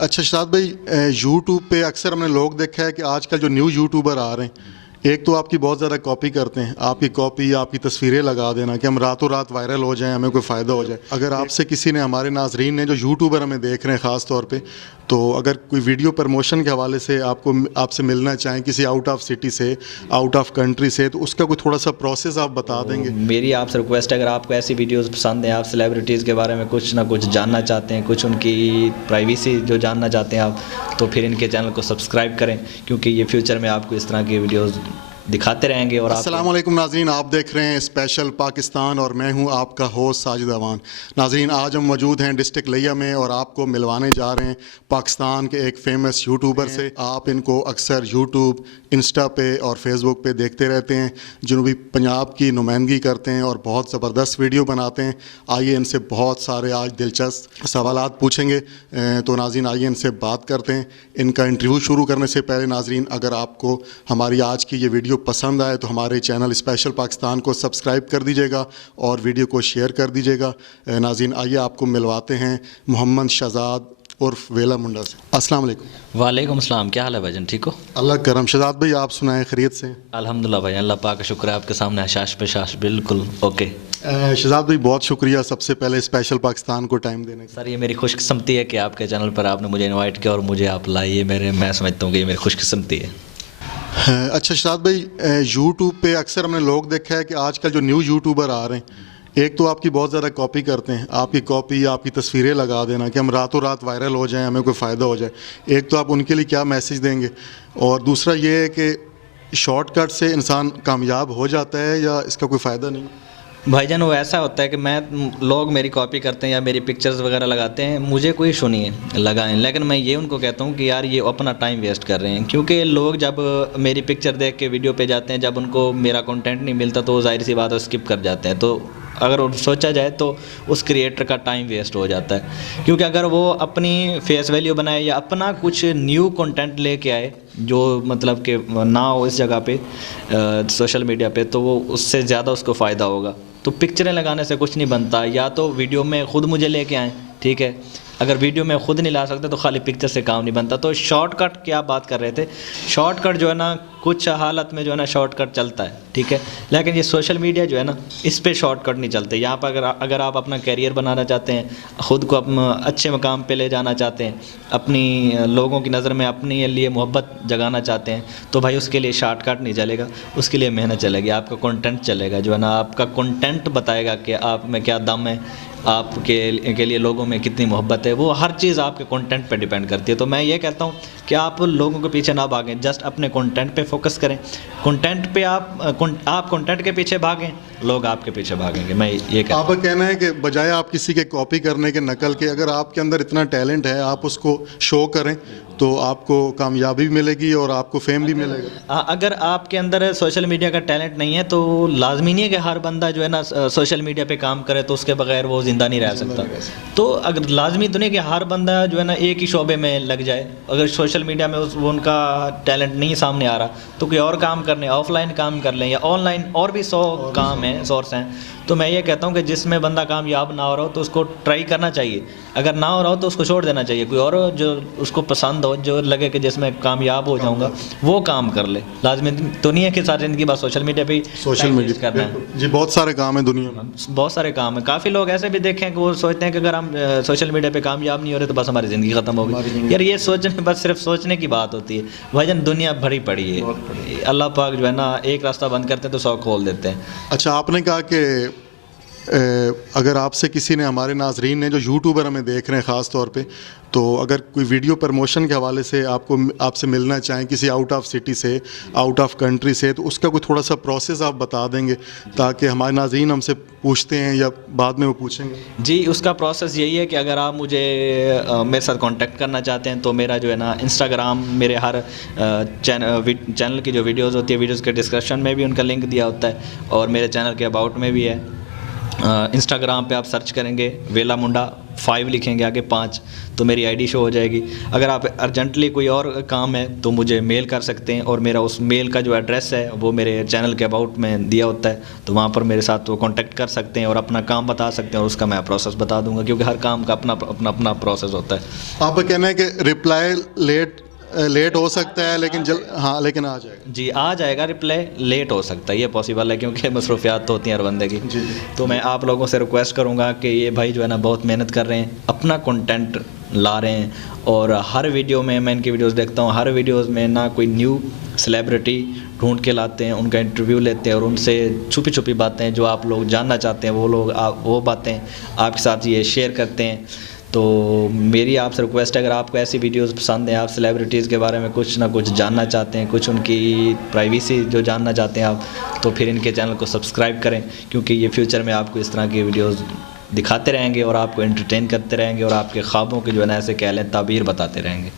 अच्छा शाद भाई, यूट्यूब पे अक्सर हमने लोग देखा है कि आजकल जो न्यू यूट्यूबर आ रहे हैं, एक तो आपकी बहुत ज़्यादा कॉपी करते हैं, आपकी कॉपी आपकी तस्वीरें लगा देना कि हम रातों रात वायरल हो जाएं, हमें कोई फ़ायदा हो जाए। अगर आपसे किसी ने, हमारे नाजरीन ने जो यूट्यूबर हमें देख रहे हैं ख़ास तौर पे, तो अगर कोई वीडियो प्रमोशन के हवाले से आपसे मिलना चाहें किसी आउट ऑफ सिटी से, आउट ऑफ कंट्री से, तो उसका कोई थोड़ा सा प्रोसेस आप बता देंगे? मेरी आपसे रिक्वेस्ट है, अगर आपको ऐसी वीडियोस पसंद हैं, आप सेलिब्रिटीज़ के बारे में कुछ ना कुछ जानना चाहते हैं, कुछ उनकी प्राइवेसी जो जानना चाहते हैं आप, तो फिर इनके चैनल को सब्सक्राइब करें, क्योंकि ये फ्यूचर में आपको इस तरह की वीडियोस दिखाते रहेंगे। और अस्सलाम वालेकुम नाज़रीन, आप देख रहे हैं स्पेशल पाकिस्तान और मैं हूं आपका होस्ट साजिद अवान। नाज़रीन, आज हम मौजूद हैं डिस्ट्रिक्ट लिया में और आपको मिलवाने जा रहे हैं पाकिस्तान के एक फ़ेमस यूट्यूबर से। आप इनको अक्सर यूट्यूब, इंस्टा पे और फेसबुक पे देखते रहते हैं। जनूबी पंजाब की नुमाइंदगी करते हैं और बहुत ज़बरदस्त वीडियो बनाते हैं। आइए इनसे बहुत सारे आज दिलचस्प सवालात पूछेंगे। तो नाज़रीन आइए इनसे बात करते हैं। इनका इंटरव्यू शुरू करने से पहले नाज़रीन, अगर आपको हमारी आज की ये वीडियो पसंद आए तो हमारे चैनल स्पेशल पाकिस्तान को सब्सक्राइब कर दीजिएगा और वीडियो को शेयर कर दीजिएगा। नाज़रीन आइए आपको मिलवाते हैं मोहम्मद शहजाद उर्फ वेला मुंडा से। अस्सलाम वालेकुम। वालेकुम अस्सलाम, क्या हाल है भाईजान, ठीक हो? अल्लाह करम। शहजाद भाई आप सुनाएं, खैरियत से? अल्हम्दुलिल्लाह भाई, अल्लाह पाक का शुक्र है, आपके सामने हशाश पे शाश बिल्कुल ओके। शहजाद भाई बहुत शुक्रिया सबसे पहले स्पेशल पाकिस्तान को टाइम देने का। सर ये मेरी खुशकिस्मती है कि आपके चैनल पर आपने मुझे इनवाइट किया और मुझे आप लाइए। मैं समझता हूँ कि ये मेरी खुशकिस्मती है। अच्छा शहजाद भाई, यूट्यूब पे अक्सर हमने लोग देखा है कि आजकल जो न्यू यूट्यूबर आ रहे हैं, एक तो आपकी बहुत ज़्यादा कॉपी करते हैं, आपकी कॉपी आपकी तस्वीरें लगा देना कि हम रातों रात वायरल हो जाएं, हमें कोई फ़ायदा हो जाए। एक तो आप उनके लिए क्या मैसेज देंगे, और दूसरा ये है कि शॉर्टकट से इंसान कामयाब हो जाता है या इसका कोई फ़ायदा नहीं? भाईजान वो ऐसा होता है कि लोग मेरी कॉपी करते हैं या मेरी पिक्चर्स वगैरह लगाते हैं, मुझे कोई इशू नहीं है लगाएं, लेकिन मैं ये उनको कहता हूँ कि यार ये अपना टाइम वेस्ट कर रहे हैं। क्योंकि लोग जब मेरी पिक्चर देख के वीडियो पे जाते हैं, जब उनको मेरा कंटेंट नहीं मिलता तो ज़ाहिर सी बात है स्किप कर जाते हैं। तो अगर सोचा जाए तो उस क्रिएटर का टाइम वेस्ट हो जाता है। क्योंकि अगर वो अपनी फेस वैल्यू बनाए या अपना कुछ न्यू कंटेंट लेके आए जो मतलब कि ना हो इस जगह पे सोशल मीडिया पे, तो वो उससे ज़्यादा उसको फ़ायदा होगा। तो पिक्चरें लगाने से कुछ नहीं बनता, या तो वीडियो में ख़ुद मुझे लेके आएँ, ठीक है। अगर वीडियो में ख़ुद नहीं ला सकते तो खाली पिक्चर से काम नहीं बनता। तो शॉर्टकट की आप बात कर रहे थे, शॉर्टकट जो है ना कुछ हालत में जो है ना शॉर्टकट चलता है, ठीक है, लेकिन ये सोशल मीडिया जो है ना इस पे शॉर्टकट नहीं चलते। यहाँ पर अगर आप अपना कैरियर बनाना चाहते हैं, ख़ुद को अच्छे मकाम पे ले जाना चाहते हैं, अपनी लोगों की नज़र में अपने लिए मोहब्बत जगाना चाहते हैं, तो भाई उसके लिए शॉर्टकट नहीं चलेगा, उसके लिए मेहनत चलेगी, आपका कंटेंट चलेगा जो है ना, आपका कंटेंट बताएगा कि आप में क्या दम है, आपके लिए लोगों में कितनी मोहब्बत है। वो हर चीज़ आपके कंटेंट पे डिपेंड करती है। तो मैं ये कहता हूँ कि आप लोगों के पीछे ना भागें, जस्ट अपने कंटेंट पे फोकस करें। कंटेंट पे आप कंटेंट के पीछे भागें, लोग आपके पीछे भागेंगे। मैं ये कहता हूँ। आपका कहना है कि बजाय आप किसी के कॉपी करने के, नकल के, अगर आपके अंदर इतना टैलेंट है आप उसको शो करें तो आपको कामयाबी भी मिलेगी और आपको फेम भी मिलेगा। अगर आपके अंदर सोशल मीडिया का टैलेंट नहीं है तो लाजमी नहीं है कि हर बंदा जो है ना सोशल मीडिया पे काम करे, तो उसके बगैर वो ज़िंदा नहीं रह सकता। तो अगर लाजमी तो नहीं कि हर बंदा जो है ना एक ही शोबे में लग जाए। अगर सोशल मीडिया में उनका टैलेंट नहीं सामने आ रहा तो कोई और काम करने, ऑफलाइन काम कर लें या ऑनलाइन, और भी 100 काम हैं, सोर्स हैं। तो मैं ये कहता हूँ कि जिसमें बंदा कामयाब ना हो रहा हो तो उसको ट्राई करना चाहिए, अगर ना हो रहा हो तो उसको छोड़ देना चाहिए। कोई और जो उसको पसंद हो, जो लगे कि जिसमें कामयाब हो जाऊँगा, वो काम कर ले। लाजमी तो नहीं है कि सारी ज़िंदगी बस सोशल मीडिया पे सोशल मीडिया करना है। जी बहुत सारे काम हैं दुनिया में, बहुत सारे काम हैं। काफ़ी लोग ऐसे भी देखें कि वो सोचते हैं कि अगर हम सोशल मीडिया पे कामयाब नहीं हो रहे तो बस हमारी ज़िंदगी ख़त्म हो गई। यार ये सोचने, बस सिर्फ सोचने की बात होती है। भाईजान दुनिया भरी पड़ी है, अल्लाह पाक जो है ना एक रास्ता बंद करते हैं तो 100 खोल देते हैं। अच्छा आपने कहा कि अगर आपसे किसी ने, हमारे नाजरीन ने जो यूट्यूबर हमें देख रहे हैं ख़ास तौर पे, तो अगर कोई वीडियो प्रमोशन के हवाले से आपसे मिलना चाहें किसी आउट ऑफ सिटी से, आउट ऑफ कंट्री से, तो उसका कोई थोड़ा सा प्रोसेस आप बता देंगे ताकि हमारे नाजरीन हमसे पूछते हैं या बाद में वो पूछेंगे? जी उसका प्रोसेस यही है कि अगर आप मुझे मेरे साथ कांटेक्ट करना चाहते हैं तो मेरा जो है ना इंस्टाग्राम, मेरे हर चैनल की जो वीडियोज़ होती है, वीडियोज़ के डिस्क्रिप्शन में भी उनका लिंक दिया होता है और मेरे चैनल के अबाउट में भी है। इंस्टाग्राम पे आप सर्च करेंगे वेला मुंडा, 5 لکھیں گے آگے 5 تو میری آئی ڈی شو ہو جائے گی. اگر آپ ارجنٹلی کوئی اور کام ہے تو مجھے میل کر سکتے ہیں, اور میرا اس میل کا جو ایڈریس ہے وہ میرے چینل کے اباؤٹ میں دیا ہوتا ہے, تو وہاں پر میرے ساتھ وہ کانٹیکٹ کر سکتے ہیں اور اپنا کام بتا سکتے ہیں, اور اس کا میں پروسیس بتا دوں گا, کیونکہ ہر کام کا اپنا پروسیس ہوتا ہے. آپ کا کہنا ہے کہ رپلائی لیٹ ہو سکتا ہے لیکن ہاں لیکن آ جائے گا. جی آ جائے گا, رپلائی لیٹ ہو سکتا ہے, یہ پاسبل ہے کیونکہ مصروفیات تو ہوتی ہیں ہر بندے کی. تو میں آپ لوگوں سے ریکویسٹ کروں گا کہ یہ بھائی جو ہے نا بہت محنت کر رہے ہیں, اپنا کنٹینٹ لا رہے ہیں, اور ہر ویڈیو میں ان کی ویڈیوز دیکھتا ہوں, ہر ویڈیوز میں نہ کوئی نیو سیلیبریٹی ڈھونڈ کے لاتے ہیں, ان کا انٹرویو لیتے ہیں, اور ان سے چھپی چھپی باتیں جو آپ لوگ جاننا چاہتے ہیں وہ باتیں آپ کے ساتھ یہ شیئر کرتے ہیں. تو میری آپ سے ریکویسٹ ہے, اگر آپ کو ایسی ویڈیوز پسند ہیں, آپ سیلیبریٹیز کے بارے میں کچھ نہ کچھ جاننا چاہتے ہیں, کچھ ان کی پرائیویسی جو جاننا چاہتے ہیں آپ, تو پھر ان کے چینل کو سبسکرائب کریں, کیونکہ یہ فیوچر میں آپ کو اس طرح کی ویڈیوز دکھاتے رہیں گے اور آپ کو انٹرٹین کرتے رہیں گے, اور آپ کے خوابوں کے جو ہے نا ایسے کہہ لیں تعبیر بتاتے رہیں گے.